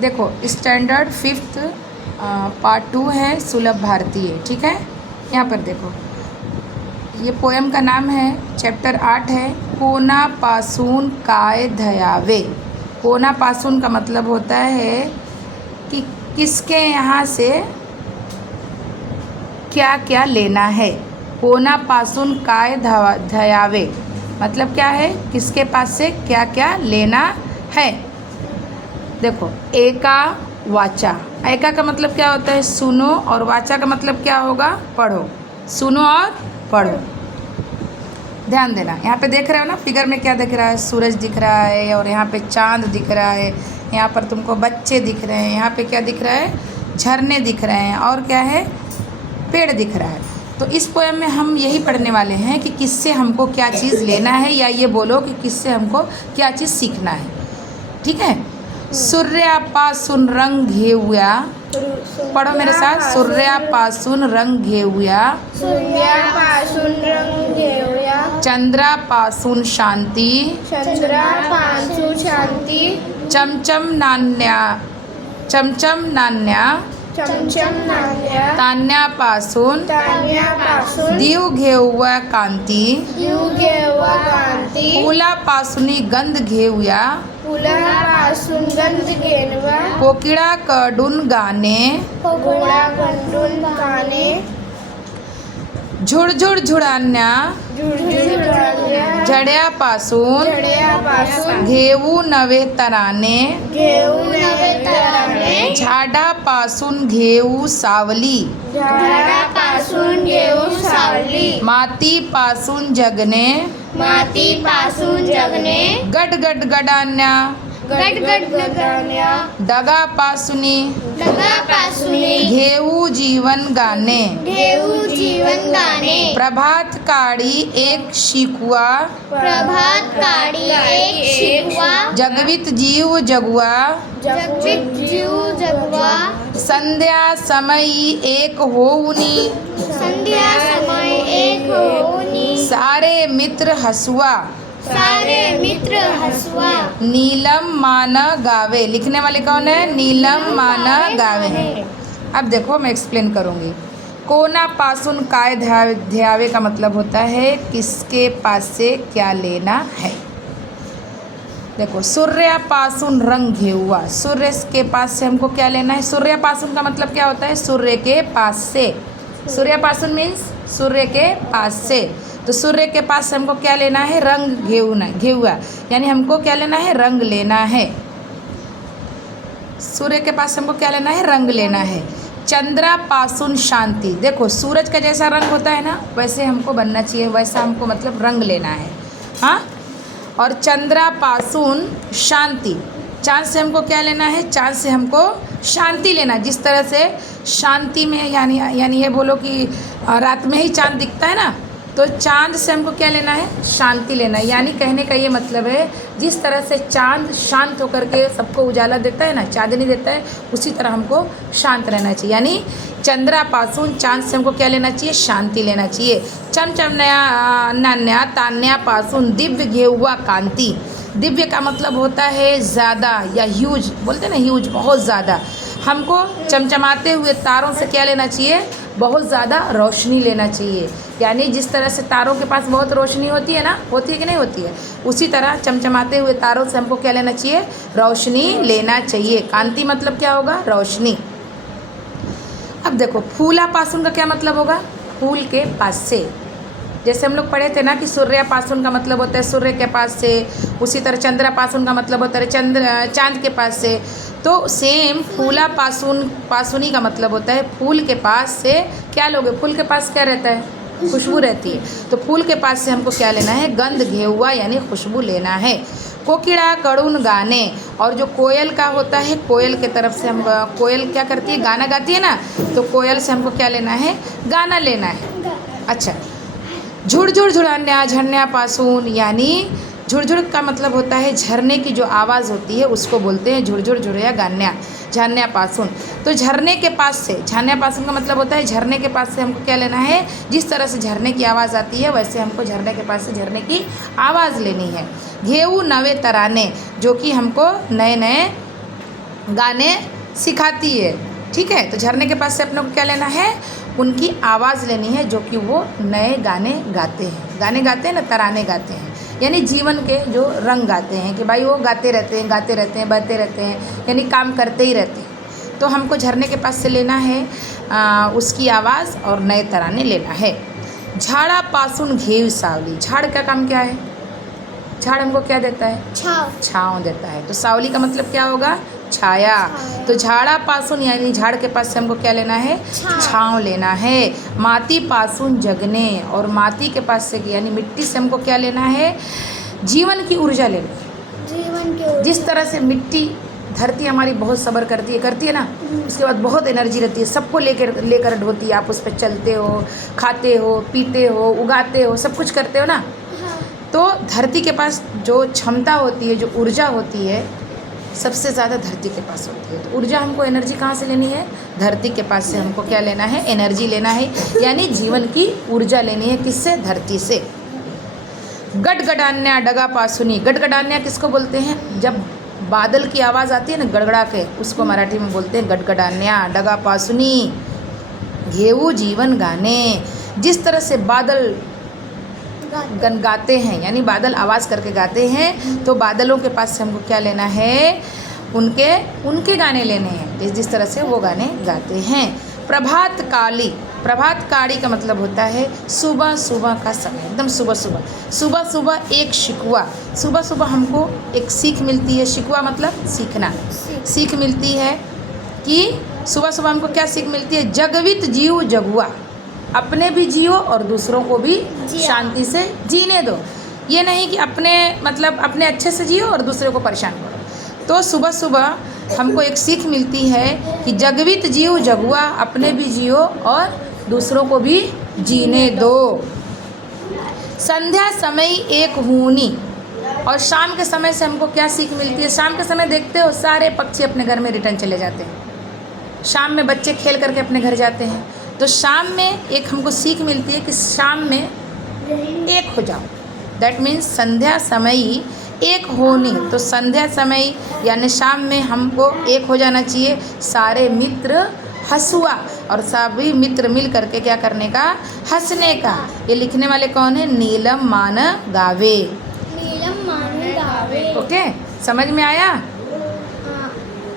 देखो standard 5th part 2 है सुलभ भारतीय, ठीक है। यहाँ पर देखो ये पोएम का नाम है, चैप्टर 8 है कोना पासून काय धयावे। कोना पासून का मतलब होता है कि किसके यहाँ से क्या क्या लेना है। कोना पासून काय धयावे मतलब क्या है, किसके पास से क्या क्या लेना है। देखो एका वाचा, एका का मतलब क्या होता है सुनो, और वाचा का मतलब क्या होगा पढ़ो। सुनो और पढ़ो। ध्यान देना, यहाँ पे देख रहे हो ना फिगर में क्या दिख रहा है, सूरज दिख रहा है और यहाँ पे चांद दिख रहा है, यहाँ पर तुमको बच्चे दिख रहे हैं, यहाँ पे क्या दिख रहा है झरने दिख रहे हैं, और क्या है पेड़ दिख रहा है। तो इस पोएम में हम यही पढ़ने वाले हैं कि किससे हमको क्या चीज़ लेना है, या ये बोलो कि किससे हमको क्या चीज़ सीखना है, ठीक है। सूर्यापासून रंग घेऊया, पढ़ो मेरे साथ, सूर्यापासून रंग घेऊया, सूर्यापासून रंग घेऊया, चंद्रापासून शांती, चंद्रापासून शांती, चमचम नान्या, चमचम नान्या, चमचम नान्या, तान्यापासून तान्यापासून दीव घेऊया कांती, जीव घेऊया कांती, फुलापासून गंध घेऊया, फुलापासून गंध घेऊया, कोकिळाकडून गाणे, कोकिळाकडून गाणे, झुळझुळ झुळांना, झुळझुळांना, झड्यापासून झड्यापासून घेऊ नवे तराने, घेऊन नवे तराने, झाडापासून घेऊ सावली, झाडापासून घेऊ सावली, मातीपासून जगणे, मातीपासून जगणे, गडगड गडान्या, गडगड गगन्या, दगापासूनी ढगापासून घेऊ जीवन गाणे, घेऊ जीवन गाणे, प्रभात काळी एक शिकवा, प्रभात काळी एक शिकवा, जगवित जीव जगवा, जगवित जीव जगवा, संध्या समयी एक होऊनी, संध्या समय एक होऊनी, सारे मित्र हसवा, सारे मित्र हसवा, नीलम मान गावे। लिखने वाले कौन है, नीलम मान गावे। अब देखो मैं एक्सप्लेन करूँगी। कोनापासून काय ध्यावे का मतलब होता है किसके पास से क्या लेना है। देखो सूर्यापासून रंग घेऊआ, सूर्य के पास से हमको क्या लेना है। सूर्यापासून का मतलब क्या होता है, सूर्य के पास से। सूर्यापासून मीन्स सूर्य के पास से। तो सूर्य के पास से हमको क्या लेना है, रंग घेऊआ, यानी हमको क्या लेना है, रंग लेना है। सूर्य के पास हमको क्या लेना है, रंग लेना है। चंद्रापासून शांति, देखो सूरज का जैसा रंग होता है ना वैसे हमको बनना चाहिए, वैसा हमको मतलब रंग लेना है, हाँ। और चंद्रापासून शांति, चाँद से हमको क्या लेना है, चाँद से हमको शांति लेना। जिस तरह से शांति में यानी ये बोलो कि रात में ही चाँद दिखता है ना, तो चाँद से हमको क्या लेना है, शांति लेना है। यानी कहने का ये मतलब है जिस तरह से चाँद शांत होकर के सबको उजाला देता है ना, चांदनी देता है, उसी तरह हमको शांत रहना चाहिए। यानी चंद्रापासून चाँद से हमको क्या लेना चाहिए, शांति लेना चाहिए। चमचम नान्या तान्यापासून दिव्य घेऊआ कांति, दिव्य का मतलब होता है ज़्यादा या ह्यूज, बोलते हैं ना ह्यूज, बहुत ज़्यादा। हमको चमचमाते हुए तारों से क्या लेना चाहिए, बहुत ज़्यादा रोशनी लेना चाहिए। यानी जिस तरह से तारों के पास बहुत रोशनी होती है ना, होती है कि नहीं होती है, उसी तरह चमचमाते हुए तारों से हमको क्या लेना चाहिए, रोशनी लेना चाहिए। कांति मतलब क्या होगा, रोशनी। अब देखो फूलापासून का क्या मतलब होगा, फूल के पास से। जैसे हम लोग पढ़े थे ना कि सूर्यापासून का मतलब होता है सूर्य के पास से, उसी तरह चंद्रापासून का मतलब होता है चांद के पास से। तो सेम पासूनी का मतलब होता है फूल के पास से क्या लोगे, फूल के पास क्या रहता है, खुशबू रहती है। तो फूल के पास से हमको क्या लेना है, गंध घेऊआ यानी खुशबू लेना है। कोकिळाकडून गाने, और जो कोयल का होता है, कोयल के तरफ से हम, कोयल क्या करती है, गाना गाती है ना, तो कोयल से हमको क्या लेना है, गाना लेना है। अच्छा, झुळझुळ झुळान्या, झरण्यापासून, यानी झुळझुळ का मतलब होता है झरने की जो आवाज़ होती है उसको बोलते हैं झुळझुळ झुळया गान्या, झरण्यापासून। तो झरने के पास से, झरण्यापासून का मतलब होता है झरने के पास से हमको क्या लेना है, जिस तरह से झरने की आवाज़ आती है वैसे हमको झरने के पास से झरने की आवाज़ लेनी है। घेऊ नवे तराने, जो कि हमको नए नए गाने सिखाती है। ठीक है, तो झरने के पास से अपने को क्या लेना है, उनकी आवाज़ लेनी है, जो कि वो नए गाने गाते हैं। गाने गाते हैं ना, तराने गाते हैं, यानी जीवन के जो रंग गाते हैं कि भाई वो गाते रहते हैं, गाते रहते हैं, बहते रहते हैं, यानी काम करते ही रहते हैं। तो हमको झरने के पास से लेना है उसकी आवाज़ और नए तराने लेना है। झाड़ा पासुन घेव सावली, झाड़ का काम क्या है, झाड़ हमको क्या देता है, छाव। छाँव देता है। तो सावली का मतलब क्या होगा, छाया। तो झाड़ा पासुन यानी झाड़ के पास से हमको क्या लेना है, छाँव लेना है। माती पासुन जगने, और माती के पास से यानी मिट्टी से हमको क्या लेना है, जीवन की ऊर्जा लेनी है। जीवन के जिस तरह से मिट्टी, धरती हमारी बहुत सब्र करती है ना, उसके बाद बहुत एनर्जी रहती है, सबको लेकर ढोती है। आप उस पर चलते हो, खाते हो, पीते हो, उगाते हो, सब कुछ करते हो ना। तो धरती के पास जो क्षमता होती है, जो ऊर्जा होती है, सबसे ज़्यादा धरती के पास होती है। तो ऊर्जा हमको एनर्जी कहाँ से लेनी है, धरती के पास से हमको क्या लेना है, एनर्जी लेना है, यानी जीवन की ऊर्जा लेनी है। किससे, धरती से। गडगडान्या डगा पासुनी, गडगडान्या किसको बोलते हैं, जब बादल की आवाज़ आती है ना गड़गड़ा के, उसको मराठी में बोलते हैं गडगडान्या डगा पासुनी। घेऊ जीवन गाने, जिस तरह से बादल गाते हैं, यानी बादल आवाज़ करके गाते हैं, तो बादलों के पास से हमको क्या लेना है, उनके गाने लेने हैं, जिस तरह से वो गाने गाते हैं। प्रभात काली, प्रभात काली का मतलब होता है सुबह सुबह का समय, एकदम सुबह सुबह। सुबह सुबह एक शिकवा, सुबह सुबह हमको एक सीख मिलती है। शिकवा मतलब सीखना, सीख मिलती है कि सुबह सुबह हमको क्या सीख मिलती है, जगवित जीव जगुआ, अपने भी जियो और दूसरों को भी शांति से जीने दो। ये नहीं कि अपने अच्छे से जियो और दूसरे को परेशान करो। तो सुबह सुबह हमको एक सीख मिलती है कि जगवित जीव जगुआ, अपने भी जियो और दूसरों को भी जीने दो। संध्या समय एक हूनी, और शाम के समय से हमको क्या सीख मिलती है, शाम के समय देखते हो सारे पक्षी अपने घर में रिटर्न चले जाते हैं। शाम में बच्चे खेल करके अपने घर जाते हैं। तो शाम में एक हमको सीख मिलती है कि शाम में एक हो जाओ, दैट मीन्स संध्या समय एक होनी। तो संध्या समय यानी शाम में हमको एक हो जाना चाहिए, सारे मित्र हंसुआ, और सभी मित्र मिल करके क्या करने का, हंसने का। ये लिखने वाले कौन है, नीलम मान गावे। नीलम मान गावे। ओके, समझ में आया।